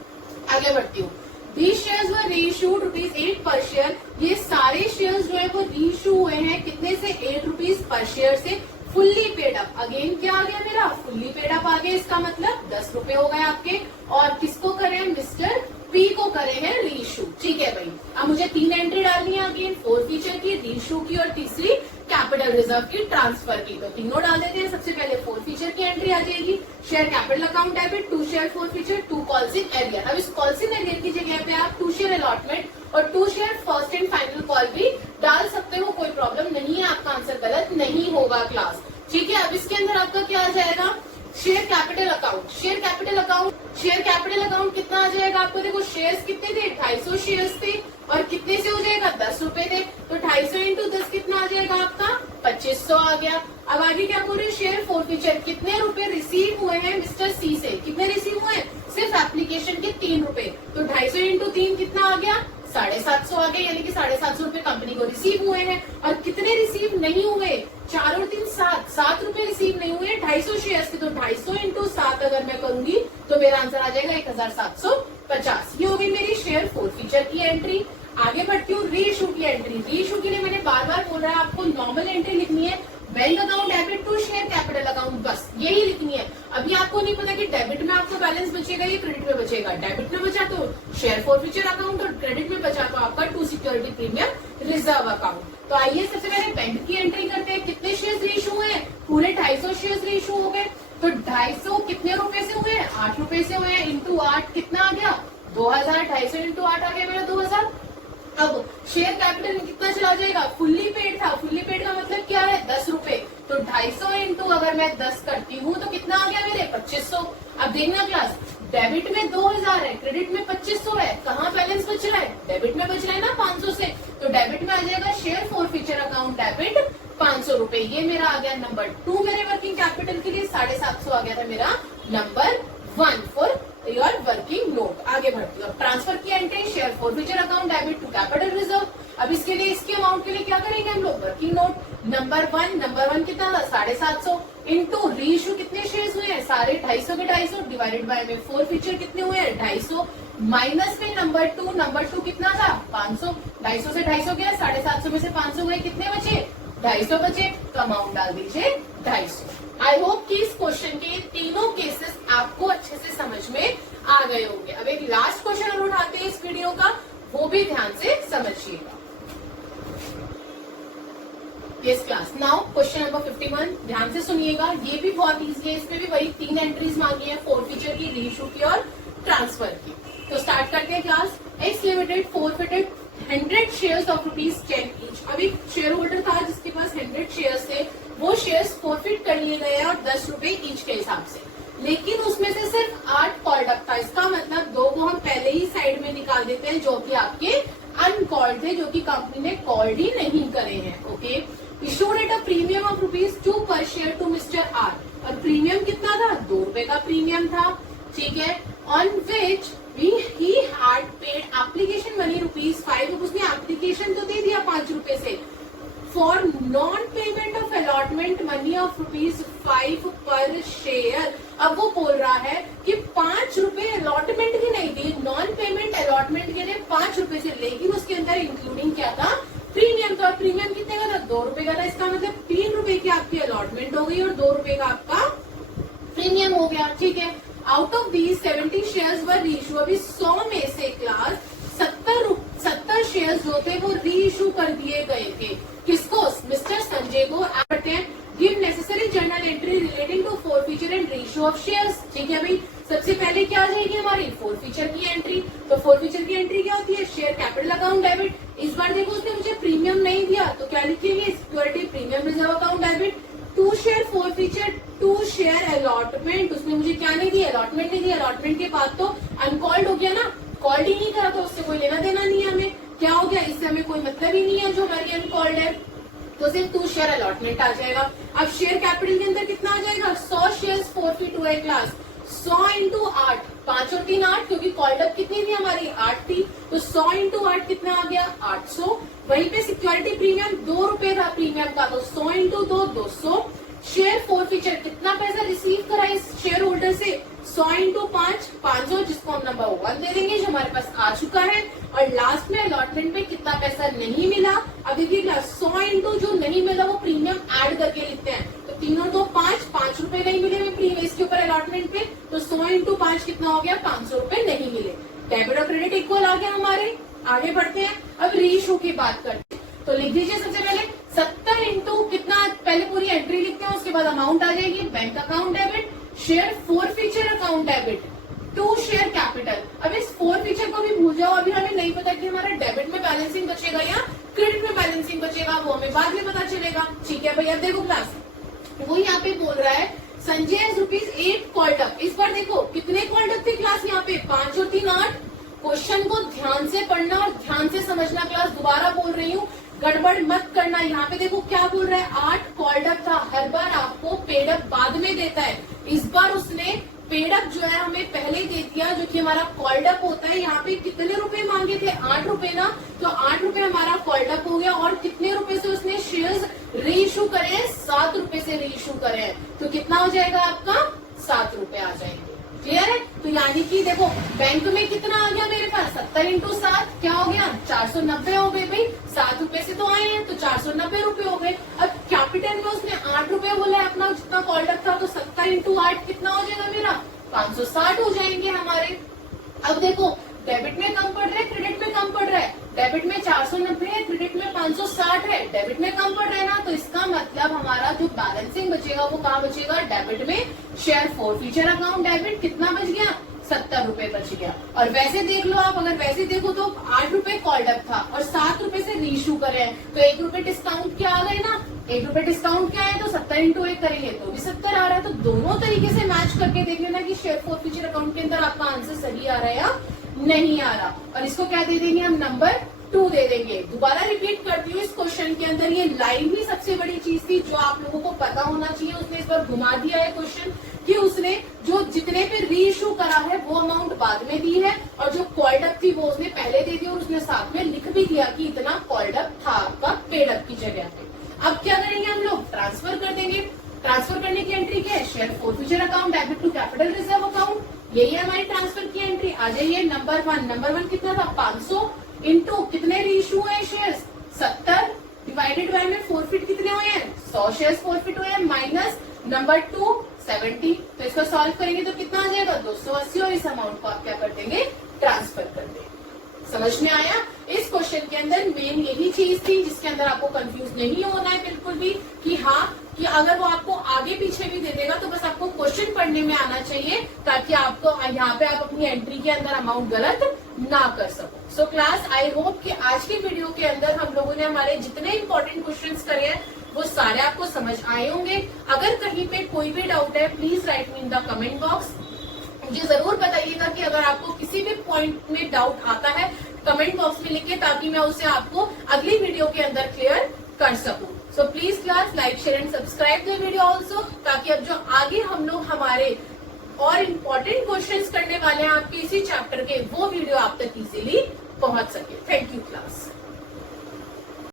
आगे बढ़ती हूँ। These shares were reissued ₹8 पर शेयर, ये सारे शेयर्स जो है वो रीइश्यू हुए हैं कितने से, 8 रुपीज पर शेयर से, फुल्ली पेड अप। अगेन क्या आ गया मेरा, फुल्ली पेड अप आ गया, इसका मतलब 10 रुपए हो गए आपके, और किसको करें, मिस्टर पी को करे हैं रीइश्यू, ठीक है भाई। अब मुझे 3 एंट्री डालनी है अगेन, फॉरफीचर की, रीइश्यू की, और तीसरी कैपिटल रिजर्व की, ट्रांसफर की, तो तीनों डाल देते हैं। सबसे पहले फॉरफीचर की एंट्री आ जाएगी, share capital account debit, 2 share forfeiture, 2 calls in arrear. अब इस कॉल्स इन एरियर की जगह पे आप 2 शेयर अलॉटमेंट और 2 share first and final call भी डाल सकते हो, कोई प्रॉब्लम नहीं है, आपका आंसर गलत नहीं होगा क्लास, ठीक है। अब इसके अंदर आपका क्या आ जाएगा, share capital account, share capital account कितना आ जाएगा आपको, देखो शेयर्स कितने थे, 250 शेयर्स थे, और कितने से हो जाएगा, 10 रुपए थे, तो 250 इंटू 10 कितना आ जाएगा आपका, 2500 आ गया। अब आगे क्या बोल रहे, शेयर फॉरफीचर, कितने रुपए रिसीव हुए हैं मिस्टर सी से, कितने रिसीव हुए हैं, सिर्फ एप्लीकेशन के 3 रुपए, तो 250 इंटू 3 कितना आ गया, 750 आ गए, यानी कि 750 रुपए कंपनी को रिसीव हुए हैं। और कितने रिसीव नहीं हुए, 4 और 3 7 रुपए रिसीव नहीं हुए 250 शेयर्स के, तो 250 इंटू 7 अगर मैं करूंगी तो मेरा आंसर आ जाएगा 1750। ये हो गई मेरी शेयर फॉरफीचर की एंट्री। आगे बढ़ती हूँ रीइश्यू की एंट्री। रीइश्यू के लिए मैंने बार बार बोल रहा है आपको नॉर्मल एंट्री लिखनी है, bank account debit to share capital account, बस यही लिखनी है। अभी आपको नहीं पता कि डेबिट में आपका बैलेंस बचेगा या क्रेडिट में बचेगा। डेबिट में बचा तो शेयर फॉरफीचर अकाउंट, और क्रेडिट में बचा तो आपका to security premium reserve account. तो आइए सबसे पहले बैंक की एंट्री करते हैं। कितने शेयर रीइश्यू हुए हैं, पूरे 250 शेयर रीइश्यू हो गए, तो 250 कितने रुपए से हुए हैं, 8 रुपए से हुए हैं, इंटू 8 कितना आ गया 2000, 250 इंटू 8 आ गया मेरा 2000। अब शेयर कैपिटल कितना चला जाएगा, फुल्ली पेड था, फुल्ली पेड का मतलब क्या है 10 रुपए, तो 250 इंटू अगर मैं 10 करती हूँ तो कितना आ गया मेरे 2500। अब देखना क्लास, डेबिट में 2000 है, क्रेडिट में 2500 है, कहाँ बैलेंस बच रहा है, डेबिट में बच रहा है ना 500 से, तो डेबिट में आ जाएगा शेयर फॉरफीचर अकाउंट डेबिट 500 रुपए। ये मेरा आ गया नंबर 2 मेरे वर्किंग कैपिटल के लिए, 750 आ गया था मेरा number 1 for your working note. आगे बढ़ती हूँ, ट्रांसफर की entry share forfeiture account debit to capital reserve. अब इसके लिए इसके अमाउंट के लिए क्या करेंगे हम लोग, वर्किंग नोट नंबर 1 कितना था 750 इंटू रीइश्यू कितने शेयर्स हुए हैं सारे 250 के 250 डिवाइडेड बाय में फॉरफीचर कितने हुए हैं 250 माइनस में नंबर 2 कितना था 500, 250 से 250 गया, 750 में से 500 गए, कितने बचे 250 बचे, तो अमाउंट डाल दीजिए 250। आई होप कि इस क्वेश्चन के तीनों केसेस आपको अच्छे से समझ में आ गए होंगे। अब एक लास्ट क्वेश्चन हम उठाते हैं इस वीडियो का, वो भी ध्यान से समझिएगा। Yes class. Now question number 51 ध्यान से सुनिएगा, ये भी बहुत इजी है, इसमें भी वही 3 एंट्रीज मांगी है, फोरफीचर की, रीइशू की और ट्रांसफर की। तो स्टार्ट करते हैं class. X limited forfeited 100 shares of ₹10 each. अभी शेयर होल्डर था जिसके पास 100 शेयर्स थे, वो शेयर्स फोरफिट कर लिए गए और ₹10 ईच के हिसाब से, लेकिन उसमें से सिर्फ 8 कॉल्ड अप था। इसका मतलब 2 को हम पहले ही साइड में निकाल देते हैं जो कि आपके अनकॉल्ड थे, जो कि कंपनी ने कॉल्ड ही नहीं करे हैं। Okay, issued at a premium of ₹2 पर शेयर टू मिस्टर आर, और प्रीमियम कितना था? ₹2 का प्रीमियम था, ठीक है। On which he had paid application money ₹5, उसने एप्लीकेशन तो दे दिया ₹5 से, for non payment of allotment money of ₹5 पर शेयर। अब वो बोल रहा है कि ₹5 अलॉटमेंट की नहीं दी, नॉन पेमेंट अलॉटमेंट के लिए ₹5 से, लेकिन उसके अंदर इंक्लूडिंग क्या था? प्रीमियम। तो प्रीमियम कितने का था? ₹2 का था। इसका मतलब ₹3 की आपकी अलॉटमेंट हो गई और ₹2 का आपका प्रीमियम हो गया, ठीक है। Out of these 70 shares were reissue. अभी 100 में से क्लास 70 शेयर्स जो थे वो रीइशू कर दिए गए थे। किसको? मिस्टर संजय को। करते हैं give necessary journal entry relating to forfeiture and reissue of shares, ठीक है भाई। सबसे पहले क्या आ जाएगी हमारी? फोरफीचर की एंट्री। तो फोरफीचर की एंट्री क्या होती है? Share capital account debit. इस बार देखो उसने मुझे प्रीमियम नहीं दिया, तो क्या लिखेंगे? Security premium reserve account debit. 2 share forfeiture, 2 share allotment. उसने मुझे क्या नहीं दिया? अलॉटमेंट नहीं दिया। अलॉटमेंट के बाद तो अनकॉल्ड हो गया ना, कॉल्ड ही नहीं करा, तो उससे कोई लेना देना नहीं है हमें। क्या हो गया? इससे हमें कोई मतलब ही नहीं है जो हमारी अनकॉल्ड है, तो सिर्फ 2 शेयर अलॉटमेंट आ जाएगा। अब शेयर कैपिटल के अंदर कितना आ जाएगा? 100 शेयर फोरफिट हुए क्लास, 100 इंटू 8, 5 और 3 8, क्योंकि कॉल्ड अप कितनी थी हमारी? 8 थी, तो 100 इंटू 8 कितना आ गया? 800। वहीं पे सिक्योरिटी प्रीमियम ₹2 था प्रीमियम का, तो 100 इंटू 2 200। शेयर फोरफीचर कितना पैसा रिसीव करा इस शेयर होल्डर से? 100 इंटू 5 500, जिसको हम नंबर 1 दे देंगे, जो हमारे पास आ चुका है। और लास्ट में अलॉटमेंट में कितना पैसा नहीं मिला? अभी देखिए 100 इंटू जो नहीं मिला वो प्रीमियम ऐड करके लिखते हैं, तो 3 और 2 ₹5 नहीं मिले प्रीमियम इसके ऊपर अलॉटमेंट पे, तो 100 इंटू 5 कितना हो गया? ₹500 नहीं मिले। डेबिट और क्रेडिट इक्वल आ गया हमारे। आगे बढ़ते हैं, अब रीइशू की बात करते हैं। तो लिख दीजिए सबसे पहले 70 इंटू कितना, पहले पूरी एंट्री लिखते हैं, उसके बाद अमाउंट आ जाएगी। Bank account debit, share forfeiture account debit, 2 share capital. अब इस फोरफीचर को भी भूल जाओ, अभी हमें नहीं पता कि हमारा डेबिट में बैलेंसिंग बचेगा या क्रेडिट में बैलेंसिंग बचेगा, वो हमें बाद में पता चलेगा, ठीक है भैया। देखो क्लास, वो यहाँ पे बोल रहा है संजय ₹8 कॉल्ड अप। इस बार देखो कितने कॉल्ड अप थे क्लास यहाँ पे? 5 और 3 8। क्वेश्चन को ध्यान से पढ़ना और ध्यान से समझना क्लास, दोबारा बोल रही हूँ, गड़बड़ मत करना। यहाँ पे देखो क्या बोल रहा है? 8 कॉल्ड अप था। हर बार आपको पेड अप बाद में देता है, इस बार उसने पेड अप जो है हमें पहले दे दिया, जो कि हमारा कॉल्ड अप होता है। यहाँ पे कितने रुपए मांगे थे? ₹8 ना, तो ₹8 हमारा कॉल्ड अप हो गया। और कितने रुपए से उसने शेयर्स रीइशू करे हैं? ₹7 से रीइशू करे हैं, तो कितना हो जाएगा आपका? ₹7 आ जाएंगे। क्लियर है? तो यानी कि देखो बैंक में कितना आ गया मेरे पास? 70 इंटू 7 क्या हो गया? 490 हो गए भाई। ₹7 से तो आए हैं, तो ₹490 हो गए। अब कैपिटल में उसने ₹8 बोला है अपना जितना कॉल्ड अप था, तो 70 इंटू 8 कितना हो जाएगा मेरा? 560 हो जाएंगे हमारे। अब देखो डेबिट में कम पड़ रहा है, क्रेडिट में कम पड़ रहा है। डेबिट में 490 है, क्रेडिट में 560 है, डेबिट में कम पड़ रहा है ना, तो इसका मतलब हमारा जो बैलेंसिंग बचेगा वो कहाँ बचेगा? डेबिट में। शेयर फोरफीचर अकाउंट डेबिट कितना बच गया? ₹70 बच गया। और वैसे देख लो आप, अगर वैसे देखो तो ₹8 कॉल्ड अप था और ₹7 से रीइशू करे हैं, तो ₹1 डिस्काउंट क्या आ गए ना? ₹1 डिस्काउंट क्या है? तो 70 इंटू 1 करेंगे तो भी 70 आ रहा है। तो दोनों तरीके से मैच करके देख लेना कि शेयर फोरफीचर अकाउंट के अंदर आपका आंसर सही आ रहा है या नहीं आ रहा। और इसको क्या दे देंगे हम? नंबर 2 दे देंगे। दोबारा रिपीट करती हूँ, इस क्वेश्चन के अंदर ये लाइन ही सबसे बड़ी चीज थी जो आप लोगों को पता होना चाहिए। उसने इस बार घुमा दिया है क्वेश्चन कि उसने जो जितने पे रीइशू करा है वो अमाउंट बाद में दी है, और जो कॉल्ड अप थी वो उसने पहले दे दी, और उसने साथ में लिख भी दिया कि इतना कॉल्ड अप था आपका पेड अप की जगह पे। अब क्या करेंगे हम लोग? ट्रांसफर कर देंगे। ट्रांसफर करने की एंट्री क्या है? Share forfeiture account debit to capital reserve account, यही है हमारी ट्रांसफर की एंट्री। आ जाइए नंबर 1। नंबर 1 कितना था? 500 इंटू कितने रीइशू हुए शेयर्स? 70 डिवाइडेड बाय में फोरफिट कितने हुए हैं? 100 शेयर्स फोरफिट हुए हैं, माइनस नंबर 2 70। तो इसको सॉल्व करेंगे तो कितना आ जाएगा? 280, और इस अमाउंट को आप क्या कर देंगे? ट्रांसफर कर देंगे। समझ में आया? इस क्वेश्चन के अंदर मेन यही चीज थी जिसके अंदर आपको कंफ्यूज नहीं होना है बिल्कुल भी, कि हाँ कि अगर वो आपको आगे पीछे भी दे देगा तो बस आपको क्वेश्चन पढ़ने में आना चाहिए, ताकि आपको यहाँ पे आप अपनी एंट्री के अंदर अमाउंट गलत ना कर सको। सो क्लास, आई होप कि आज की वीडियो के अंदर हम लोगों ने हमारे जितने इंपॉर्टेंट क्वेश्चंस करे हैं वो सारे आपको समझ आए होंगे। अगर कहीं पे कोई भी डाउट है, please right me in the comment box. मुझे जरूर बताइएगा कि अगर आपको किसी भी पॉइंट में डाउट आता है कमेंट बॉक्स में लिखिए, ताकि मैं उसे आपको अगली वीडियो के अंदर क्लियर कर सकूं। So please class, like share and subscribe the video also, ताकि अब जो आगे हम लोग हमारे और इम्पोर्टेंट क्वेश्चंस करने वाले हैं आपके इसी चैप्टर के, वो वीडियो आप तक इजीली पहुंच सके। Thank you class.